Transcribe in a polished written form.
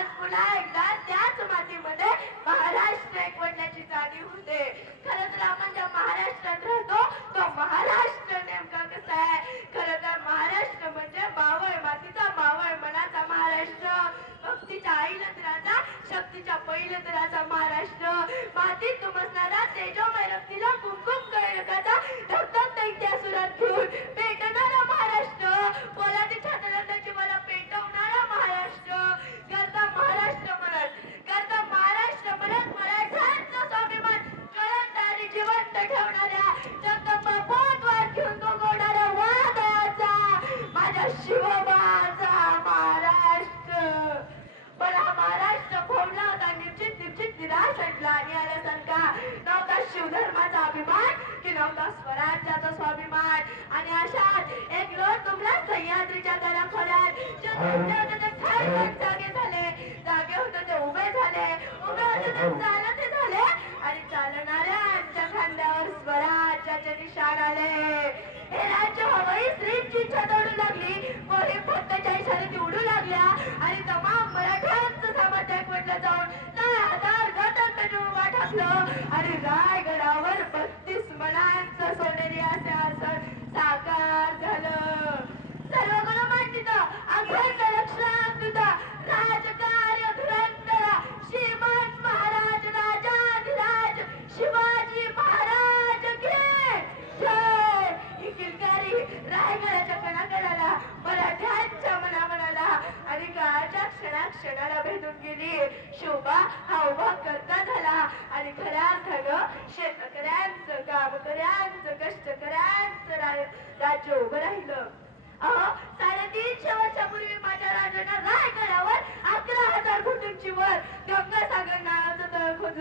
आज पुन्हा एकदा त्याच मातीमध्ये महाराष्ट्र एकवटण्याची जाणीव होते. खरं तर आपण ज्या महाराष्ट्रात राहतो तो महाराष्ट्र नेमका कसा आहे? खरं तर महाराष्ट्र म्हणजे मावळ मातीचा, मावळ मनाचा महाराष्ट्र, भक्तीच्या आईलतराचा, शक्तीच्या पैलतराचा महाराष्ट्र, मातीत तुमसणारा तेजोमय रक्तीला कुमकुम कैरकाचा धगधग दैत्या सुरात घेऊन पेटणारा महाराष्ट्र, पोलादी छातरांची मला पेटवणारा महाराष्ट्र, करता महाराष्ट्र म्हणत मराठ्यांचा स्वाभिमान कळंदारी जिवंत ठेवणाऱ्या जगदंबा पोटवर घेऊन गोगवणाऱ्या वादळाचा माझ्या शिवबाचा महाराष्ट्र. पण हा महाराष्ट्र फोडला होता निश्चित निराशटला आणि आल्यासारखा. नव्हता शिवधर्माचा अभिमान की नव्हता स्वराज्याचा स्वाभिमान. आणि अशात एक लोक तुमला सह्याद्रीच्या दराखोऱ्यात जागे झाले, जागे होते ते उभे झाले, उभे होते ते चालते झाले आणि चालणाऱ्यांच्या खांद्यावर स्वराज्याचे निशाण आले. हे राज्य हवाई स्त्रीची इच्छा दौडू लागली, मोहीम फत्तेच्या इशाऱ्यात उडू लागल्या आणि तमाम मराठ्यांचं सामर्थ्य एकवटलं जाऊन हजार गटन पेटून उभा टाकलं आणि रायगडावर 32 मनांचं सोनेरी असे आसन साकार झालं. सर्व गुणमान्वित अखंड रक्षणांवित राजकार्य धुरंधर श्रीमंत महाराज राजाधिराज शिवाजी महाराज की जय. ही किलकारी रायगडाच्या कणाकणाला, मराठ्यांच्या मनामनाला आणि काळाच्या क्षणाक्षणाला भेटून गेली. शिवबा हा उभा करता झाला आणि खऱ्या अर्थानं शेतकऱ्यांचं, कामकऱ्यांचं, कष्टकऱ्यांचं राज्य उभं राहिलं. 350 वर्षापूर्वी माझ्या राजांना रायगडावर 11,000 फुटांची वर गंगासागर नावाचं तळ खोदलं.